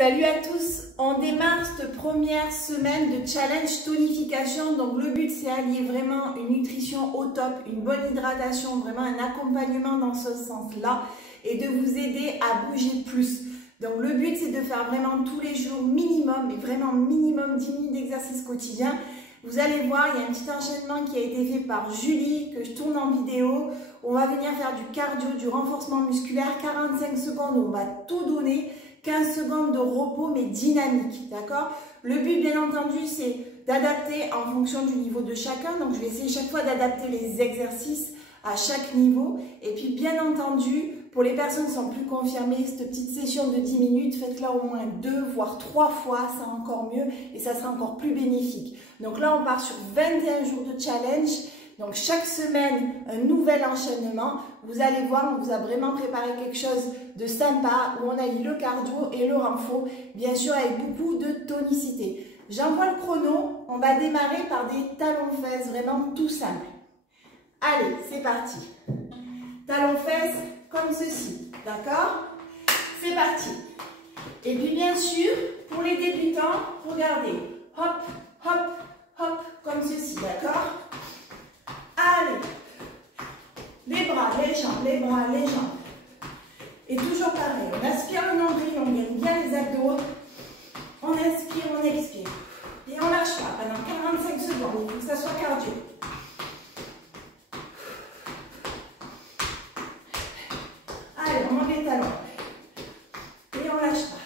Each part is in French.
Salut à tous, on démarre cette première semaine de challenge tonification. Donc le but c'est allier vraiment une nutrition au top, une bonne hydratation, vraiment un accompagnement dans ce sens-là et de vous aider à bouger plus. Donc le but c'est de faire vraiment tous les jours minimum, mais vraiment minimum 10 minutes d'exercice quotidien. Vous allez voir, il y a un petit enchaînement qui a été fait par Julie, que je tourne en vidéo. On va venir faire du cardio, du renforcement musculaire, 45 secondes, on va tout donner. 15 secondes de repos mais dynamique, d'accord? Le but bien entendu c'est d'adapter en fonction du niveau de chacun, donc je vais essayer chaque fois d'adapter les exercices à chaque niveau et puis bien entendu pour les personnes qui sont plus confirmées, cette petite session de 10 minutes, faites-la au moins 2 voire 3 fois, c'est encore mieux et ça sera encore plus bénéfique. Donc là on part sur 21 jours de challenge. Donc chaque semaine, un nouvel enchaînement. Vous allez voir, on vous a vraiment préparé quelque chose de sympa où on allie le cardio et le renfort, bien sûr avec beaucoup de tonicité. J'envoie le chrono, on va démarrer par des talons-fesses, vraiment tout simple. Allez, c'est parti. Talons-fesses comme ceci, d'accord? C'est parti. Et puis bien sûr, pour les débutants, regardez, hop, hop, hop, comme ceci, d'accord? Allez, les bras, les jambes, les bras, les jambes. Et toujours pareil, on aspire le nombril, on gagne bien les abdos. On inspire, on expire. Et on lâche pas pendant 45 secondes, il faut que ça soit cardio. Allez, on monte les talons. Et on lâche pas.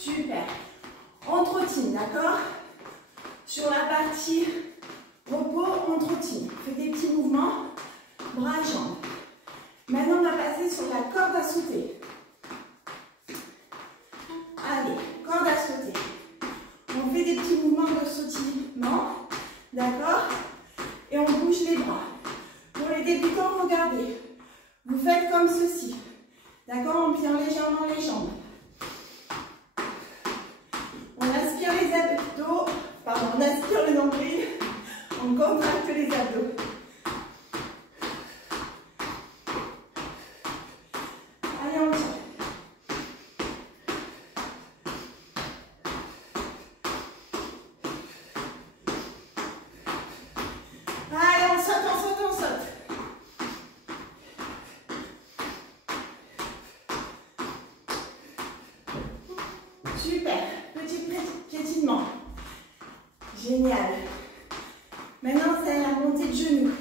Super. On trottine, d'accord? Sur la partie repos, on trottine. On fait des petits mouvements, bras, jambes. Maintenant, on va passer sur la corde à sauter. Allez, corde à sauter. On fait des petits mouvements de sautillement, d'accord? Et on bouge les bras. Pour les débutants, regardez. Vous faites comme ceci. D'accord? On pliant légèrement les jambes. On aspire les abdos, pardon, on aspire le nombril, on contracte les abdos. Allez, on tient. Allez, on saute, on saute, on saute. Super. Petit piétinement. Génial. Maintenant, c'est la montée de genoux.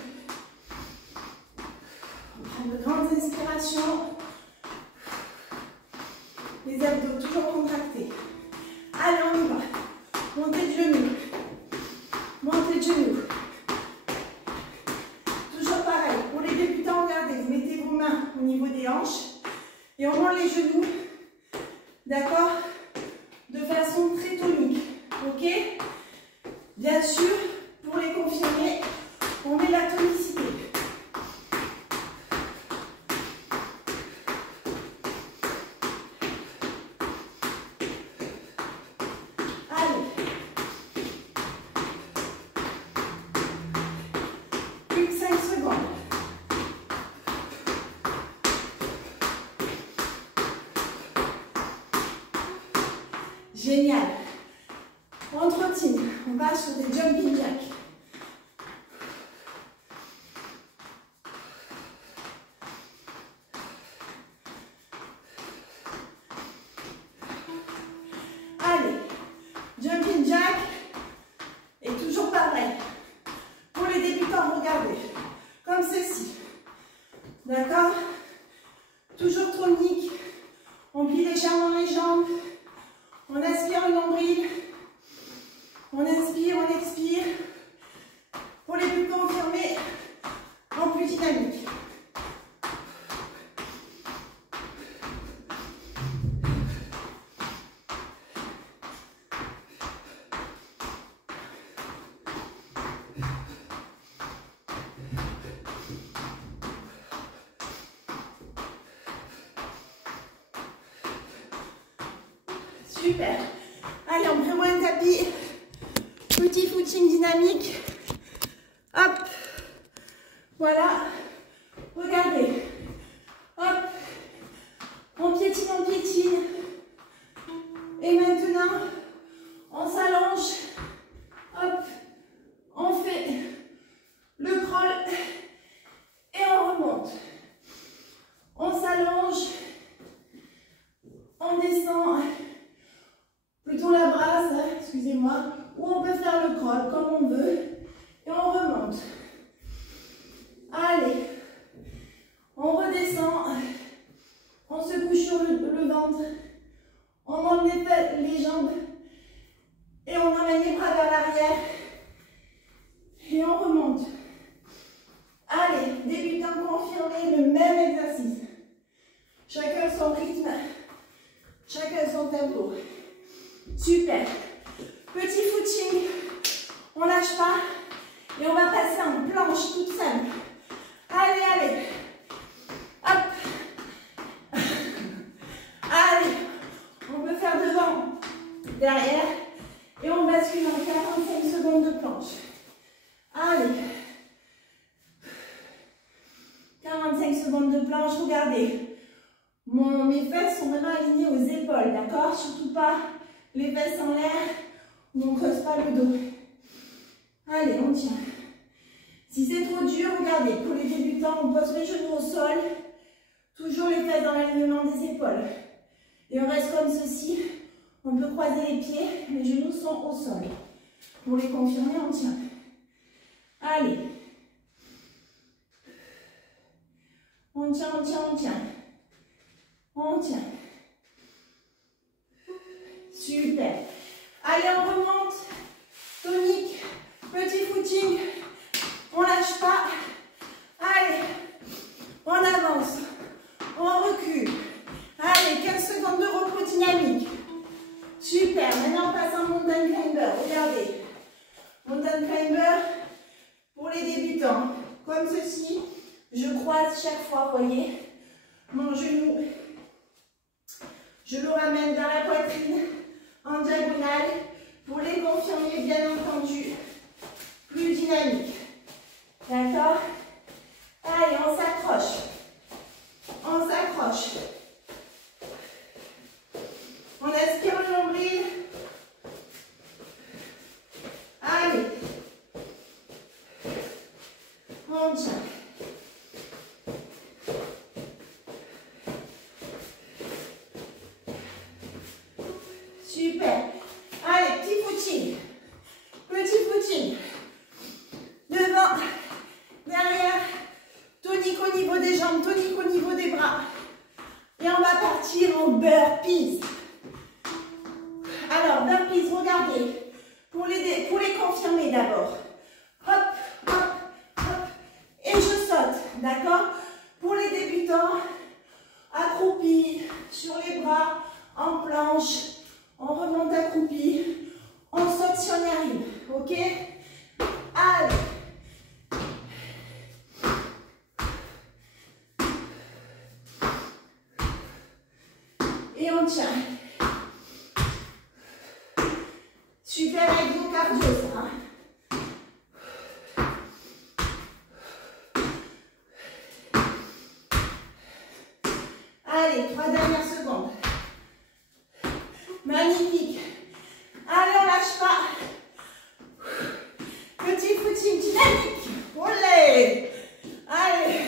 On prend de grandes inspirations. Les abdos toujours contractés. Allez, on y va. Montée de genoux. Montée de genoux. Toujours pareil. Pour les débutants, regardez, vous mettez vos mains au niveau des hanches et on monte les genoux. D'accord? De façon très tonique, ok? Bien sûr, pour les confirmer, on met la tonicité. Allez. Plus que 5 secondes. Génial. On trottine. On va sur des jumping jacks. Allez. Jumping jack. Et toujours pareil. Pour les débutants, regardez. Comme ceci. D'accord? Toujours tonique. On plie légèrement les jambes. On aspire le nombril, on inspire, on expire. Pour les plus confirmés, en plus dynamique. Super. Allez, on prévoit un tapis. footing dynamique. Hop. Voilà. Regardez. Hop. On piétine, on piétine. Et maintenant, on s'allonge. Hop. On fait le crawl. Et on remonte. On s'allonge. On descend. Plutôt la brasse, excusez-moi. Ou on peut faire le crawl comme on veut. Et on remonte. Allez. On redescend. On se couche sur le ventre. On monte les jambes. Et on emmène les bras vers l'arrière. Et on remonte. Allez, débutant confirmé, le même exercice. Chacun son rythme. Chacun son tempo. Super. Petit footing. On lâche pas. Et on va passer en planche toute simple. Allez, allez. Hop. Allez. On peut faire devant, derrière. Et on bascule en 45 secondes de planche. Allez. 45 secondes de planche. Regardez. Mes fesses sont vraiment alignées aux épaules, d'accord? Surtout pas les fesses en l'air où on ne creuse pas le dos. Allez, on tient. Si c'est trop dur, regardez, pour les débutants, on pose les genoux au sol. Toujours les fesses dans l'alignement des épaules. Et on reste comme ceci. On peut croiser les pieds, les genoux sont au sol. Pour les confirmer, on tient. Allez. On tient, on tient, on tient. On tient. Super. Allez, on remonte. Tonique. Petit footing. On lâche pas. Allez. On avance. On recule. Allez, 15 secondes de repos dynamique. Super. Maintenant, on passe en mountain climber. Regardez. Mountain climber pour les débutants. Comme ceci. Je croise chaque fois, voyez. Mon genou. Je le ramène vers la poitrine en diagonale pour les confirmer, bien entendu, plus dynamique. D'accord? Allez, on s'accroche. On s'accroche. On aspire le nombril. Allez. On tient. Super. Allez, petit footing. Petit footing. Devant, derrière. Tonique au niveau des jambes, tonique au niveau des bras. Et on va partir en burpees. Alors, burpees, regardez. Pour les confirmer d'abord. Hop, hop, hop. Et je saute. D'accord? Pour les débutants, accroupis, sur les bras, en planche. On remonte accroupi. On saute si on y arrive. Ok? Allez. Et on tient. Super cardio ça. Allez, 3 dernières secondes. Magnifique. Allez, on lâche pas. Petit footing dynamique. Olé. Allez.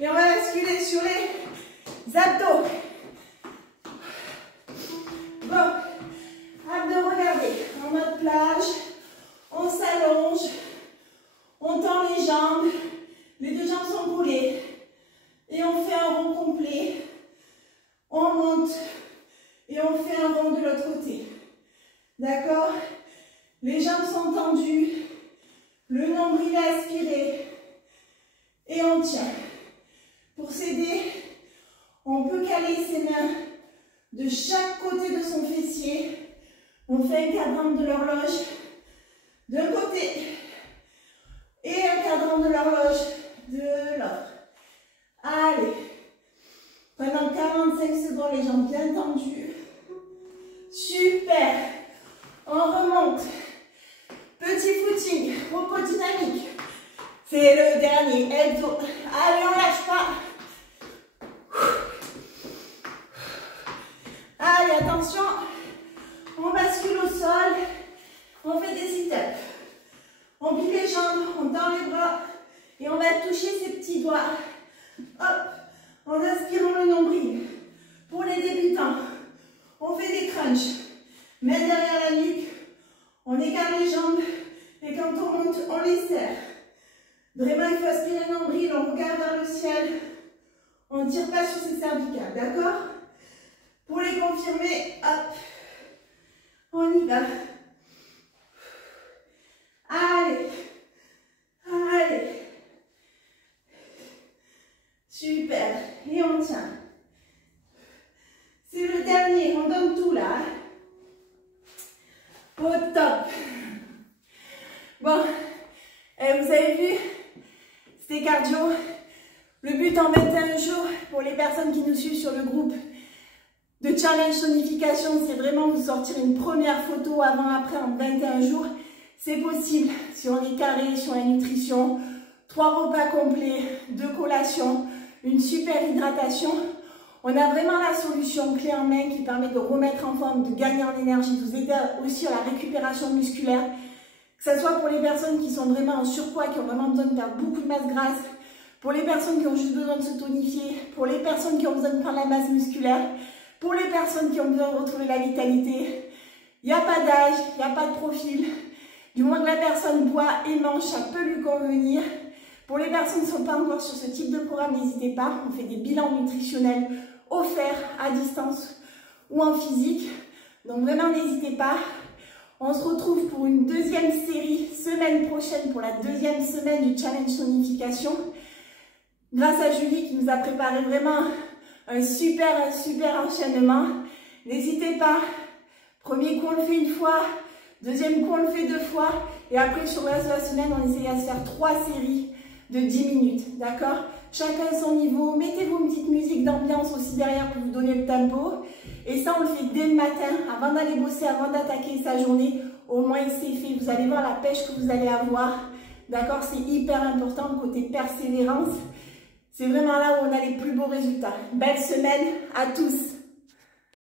Et on va basculer sur les abdos. Bon. Abdos, regardez. En mode plage. On s'allonge. On tend les jambes. Les deux jambes sont roulées. Et on fait un rond complet. On monte. Et on fait un rond de l'autre côté. D'accord? Les jambes sont tendues. Le nombril est aspiré. Et on tient. Pour s'aider, on peut caler ses mains de chaque côté de son fessier. On fait un cadran de l'horloge d'un côté. Et un cadran de l'horloge de l'autre. Allez. Pendant 45 secondes, les jambes bien tendues. Super. On remonte. C'est le dernier hebdo. Allez, on lâche pas. Allez, attention. On bascule au sol. On fait des sit-ups. On plie les jambes, on tend les bras. Et on va toucher ses petits doigts. Hop, en inspirant le nombril. Pour les débutants, on fait des crunchs. Main derrière la nuque. On écarte les jambes. Et quand on monte, on les serre. Vraiment, il faut aspirer le nombril, on regarde vers le ciel. On ne tire pas sur ses cervicales, d'accord? Pour les confirmer, hop, on y va. Allez, allez. Super, et on tient. C'est le dernier, on donne tout là. Au top. Bon, vous avez vu, c'était cardio. Le but en 21 jours, pour les personnes qui nous suivent sur le groupe de challenge tonification, c'est vraiment vous sortir une première photo avant-après en 21 jours. C'est possible si on est carré sur la nutrition, 3 repas complets, 2 collations, une super hydratation. On a vraiment la solution clé en main qui permet de remettre en forme, de gagner en énergie, de vous aider aussi à la récupération musculaire. Que ce soit pour les personnes qui sont vraiment en surpoids, qui ont vraiment besoin de perdre beaucoup de masse grasse, pour les personnes qui ont juste besoin de se tonifier, pour les personnes qui ont besoin de prendre la masse musculaire, pour les personnes qui ont besoin de retrouver la vitalité. Il n'y a pas d'âge, il n'y a pas de profil. Du moins que la personne boit et mange, ça peut lui convenir. Pour les personnes qui ne sont pas encore sur ce type de programme, n'hésitez pas. On fait des bilans nutritionnels offerts à distance ou en physique. Donc vraiment, n'hésitez pas. On se retrouve pour une deuxième série semaine prochaine pour la deuxième semaine du challenge tonification. Grâce à Julie qui nous a préparé vraiment un super enchaînement. N'hésitez pas. Premier coup, on le fait une fois. Deuxième coup, on le fait 2 fois. Et après, sur le reste de la semaine, on essaye de faire 3 séries de 10 minutes. D'accord? Chacun son niveau. Mettez-vous une petite musique d'ambiance aussi derrière pour vous donner le tempo. Et ça, on le fait dès le matin, avant d'aller bosser, avant d'attaquer sa journée. Au moins, c'est fait. Vous allez voir la pêche que vous allez avoir. D'accord? C'est hyper important, le côté persévérance. C'est vraiment là où on a les plus beaux résultats. Belle semaine à tous!